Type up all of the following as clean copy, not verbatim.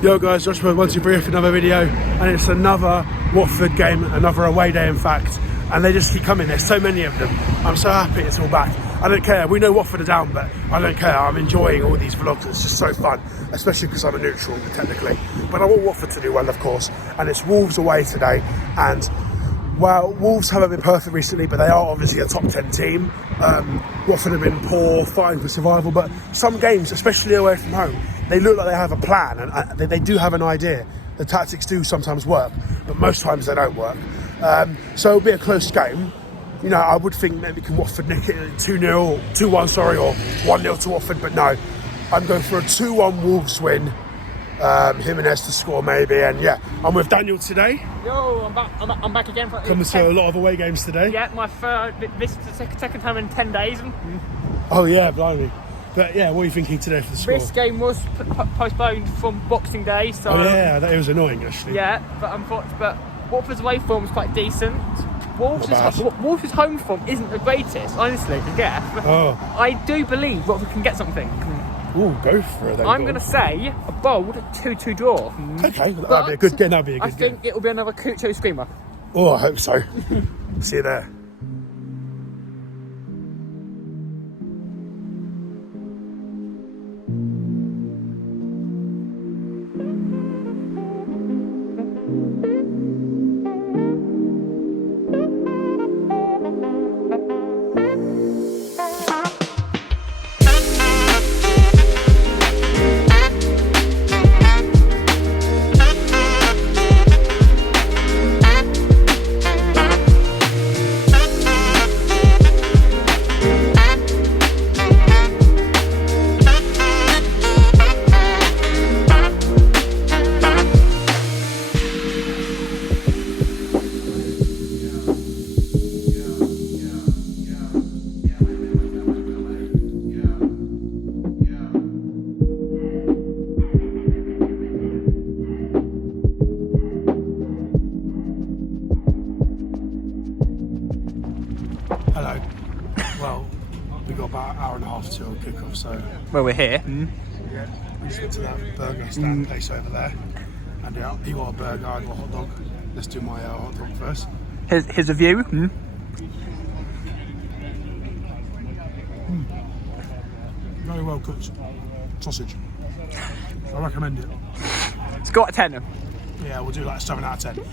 Yo guys, Joshua 123 for another video, and it's another Watford game, another away day in fact, and they just keep coming. There's so many of them. I'm so happy it's all back. I don't care, we know Watford are down, but I don't care. I'm enjoying all these vlogs. It's just so fun, especially because I'm a neutral technically, but I want Watford to do well, of course. And it's Wolves away today, and well, Wolves haven't been perfect recently, but they are obviously a top 10 team. Watford have been poor, fighting for survival, but some games, especially away from home, they look like they have a plan, and they do have an idea. The tactics do sometimes work, but most times they don't work. So it'll be a close game. You know, I would think maybe can Watford nick it 2-0, 2-1, sorry, or 1-0 to Watford, but no. I'm going for a 2-1 Wolves win. Jimenez to score maybe, and yeah, I'm with Daniel today. Yo, I'm back again. Coming to a lot of away games today. Yeah, my this is the second time in 10 days. Oh yeah, blimey. But yeah, what are you thinking today for the score? This game was postponed from Boxing Day, so... Oh yeah, that was annoying actually. Yeah, but Watford's away form is quite decent. Wolves' home form isn't the greatest, honestly, yeah. Oh. I do believe Watford can get something. Ooh, go for it then. I'm going to say a bold 2-2 draw. Okay, that'd be a good game. I think it'll be another Cucho screamer. Oh, I hope so. See you there. Hello. Well, we got about an hour and a half till kick-off, so... Well, we're here. Yeah, we just went to that burger stand place over there. And yeah, he got a burger, I got a hot dog. Let's do my hot dog first. Here's a view. Very well cooked. Sausage. I recommend it. It's got a 10. Yeah, we'll do like a 7 out of 10.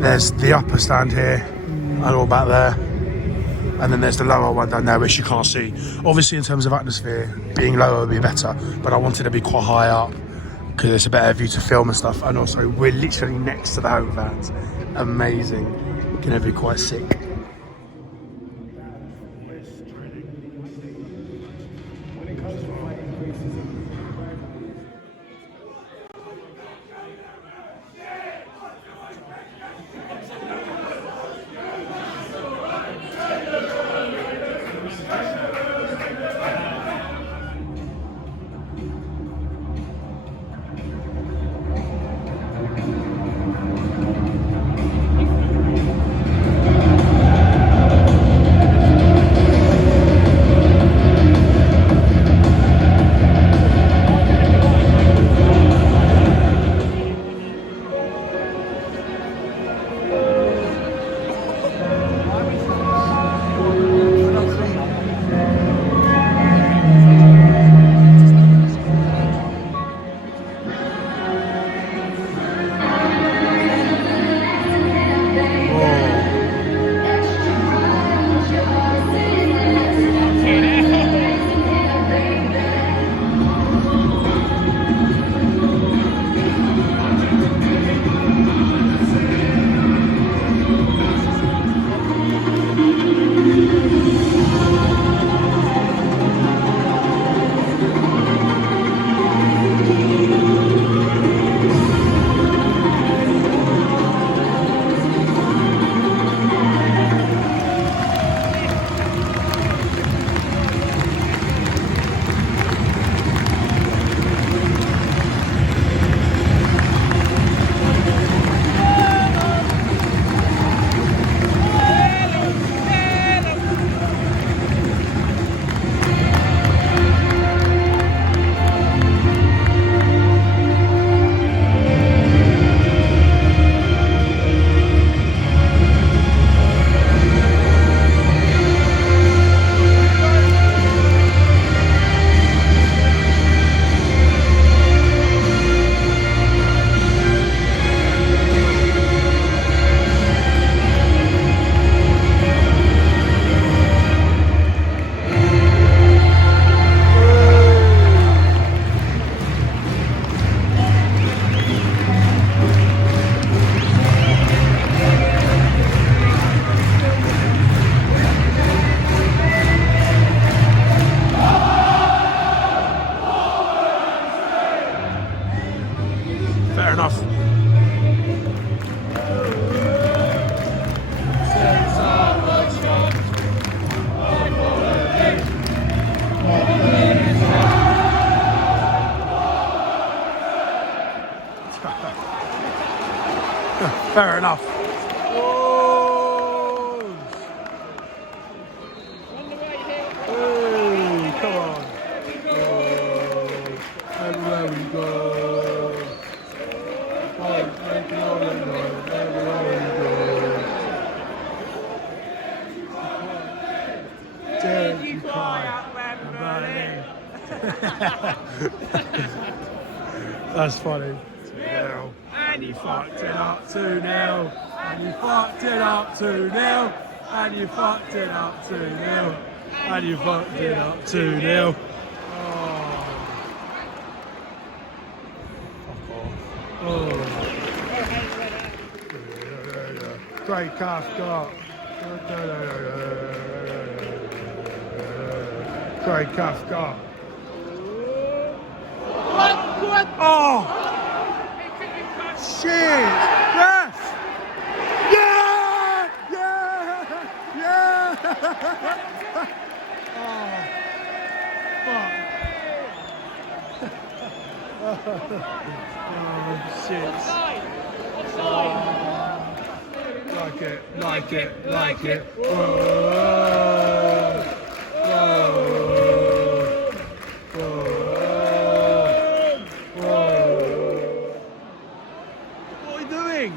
There's the upper stand here and all back there, and then there's the lower one down there which you can't see. Obviously in terms of atmosphere, being lower would be better, but I wanted to be quite high up because it's a better view to film and stuff, and also we're literally next to the home fans. Amazing. Gonna be quite sick. Fair enough. Oh, come on. Oh, everywhere we go. Did you cry out Wembley? That's funny. 2-0. And you fucked it up 2-0. And you fucked it up 2-0. And you fucked it up 2-0. And you fucked it up 2-0. Oh. Great Kafka. Great Kafka. Oh! Shit! Yes! Yeah! Yeah! Yeah! Oh! Fuck! Oh shit! Like it! Like it! Like it! Whoa! What are you doing?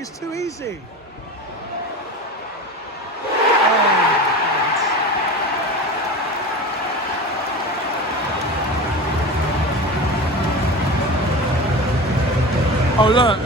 It's too easy. Oh look!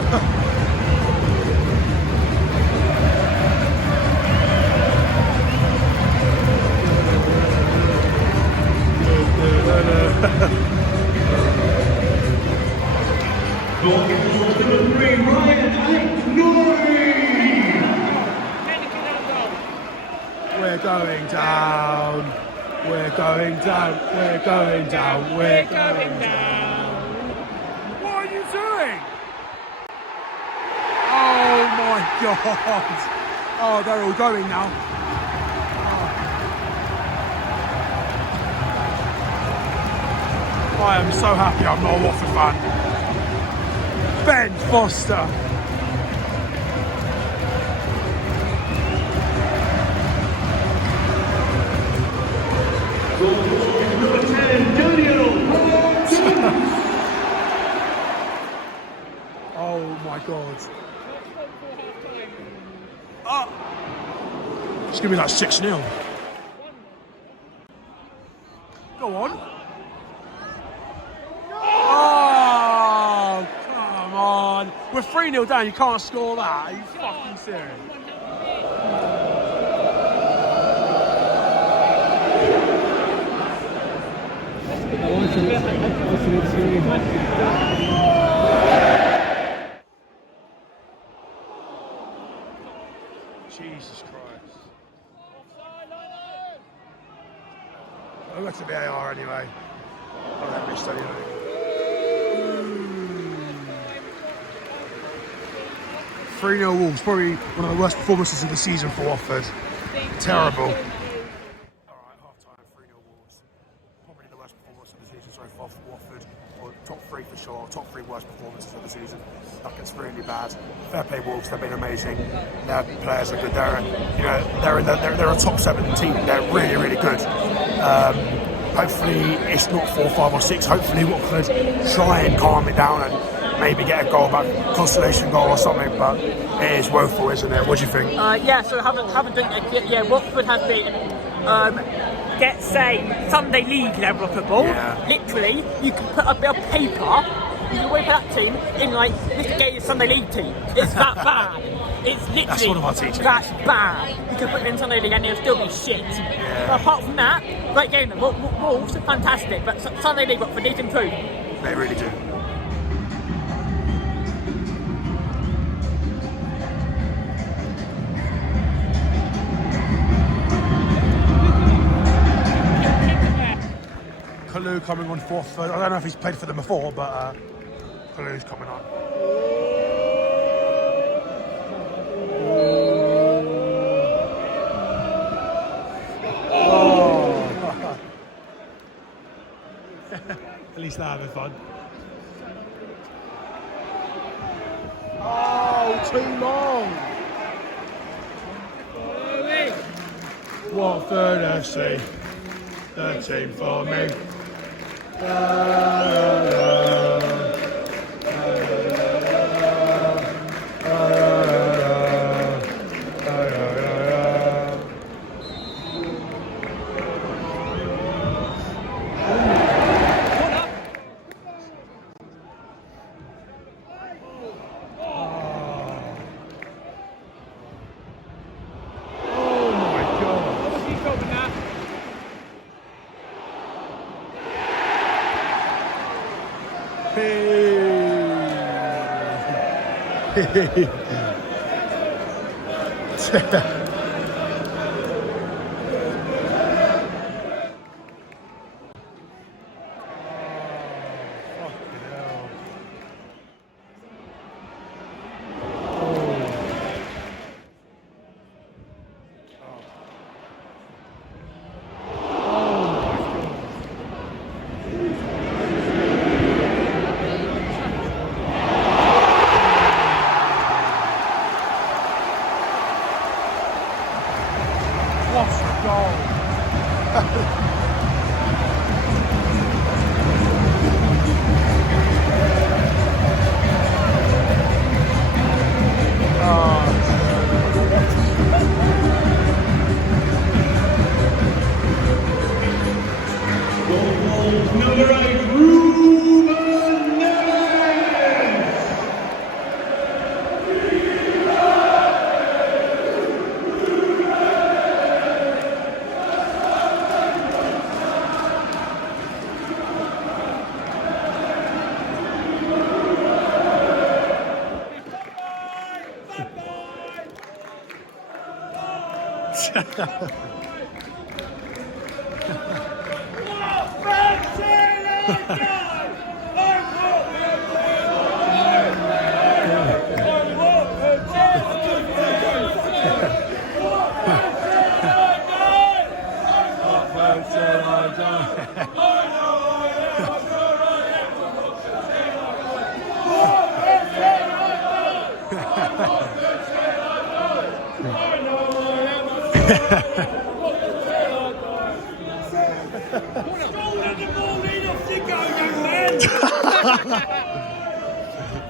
We're going down. We're going down. We're going down. We're going down. What are you doing? Oh my God! Oh, they're all going now. Oh. I am so happy I'm not a Watford fan. Ben Foster. Number 10, Daniel. Oh my God. Oh. It's gonna be like 6-0. Go on. Oh, come on. We're 3-0 down, you can't score that. Are you fucking serious? Jesus Christ. I got to VAR anyway. I don't missed anything. 3-0 Wolves, probably one of the worst performances of the season for Watford. Terrible. Alright, half time, 3-0 Wolves. Probably the worst performance of the season so far for Watford. Or top 3 for sure, top 3 worst performances of the season. Like, it's really bad. Fair play Wolves, they've been amazing. Their players are good. They're a top 7 team. They're really, really good. Hopefully it's not 4, 5 or 6. Hopefully Watford try and calm it down and maybe get a goal back, consolation goal or something, but it is woeful, isn't it? What do you think? Yeah, so haven't done it yet. Yeah, Watford have beaten get, say, Sunday League level of football, Yeah. literally, you can put a bit of paper, you can wait for that team in like, this game is Sunday League team. It's that bad. It's literally That's one of our teachers. That's bad. You can put it in Sunday League and it'll still be shit. Yeah. But apart from that, great game. Wolves are fantastic, but Sunday League, but need to improve. They really do. Kalu coming on fourth. I don't know if he's played for them before, but Kalu's coming on. Oh. At least they're having fun. Oh, too long. Watford FC, the team for me. Number 8, Ruben Neves.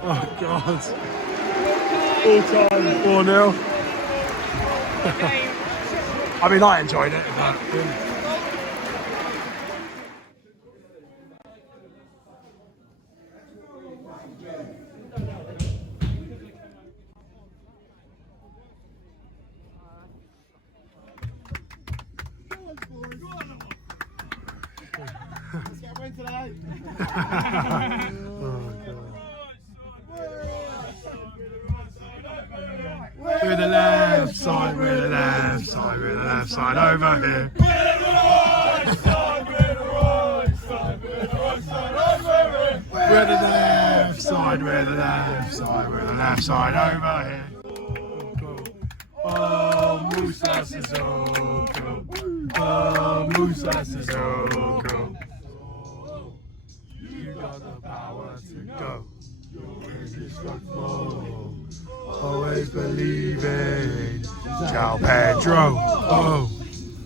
Oh God! All time 4-0. I mean, I enjoyed it. But, With the left side, with the left side, with the left side over here. With the right side, with the right side, with the right side over here. With the left side, with the left side, with the left side over here. Oh, Musa Sissoko. Oh, Musa Sissoko. You got the power to go. Always believing, ciao Pedro. Oh,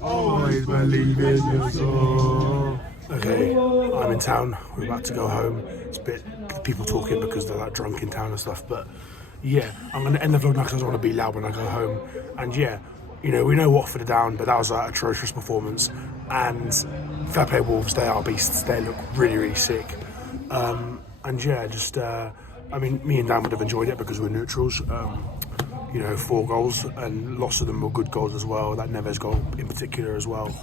always believe in your soul. Okay, I'm in town. We're about to go home. It's a bit people talking because they're like drunk in town and stuff. But yeah, I'm gonna end the vlog now because I don't want to be loud when I go home. And yeah, you know, we know Watford are down, but that was an atrocious performance. and fair play Wolves, they are beasts. They look really, really sick. And yeah, just I mean, me and Dan would have enjoyed it because we're neutrals. 4 goals, and lots of them were good goals as well. That Neves goal in particular as well.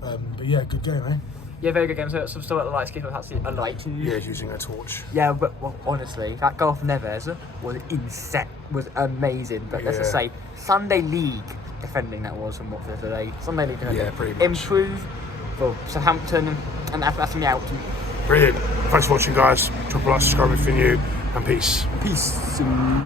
But yeah, good game, eh? Yeah, very good game. So some still at the lights, give us a light. Yeah, using a torch. Yeah, but honestly, that goal from Neves was amazing. But let's just say, Sunday League defending that was from Watford today. Sunday League defending. Yeah, pretty much. Improve for Southampton, and that's me out. Brilliant. Thanks for watching, guys. Drop a like, subscribe if you're new, and peace. Peace.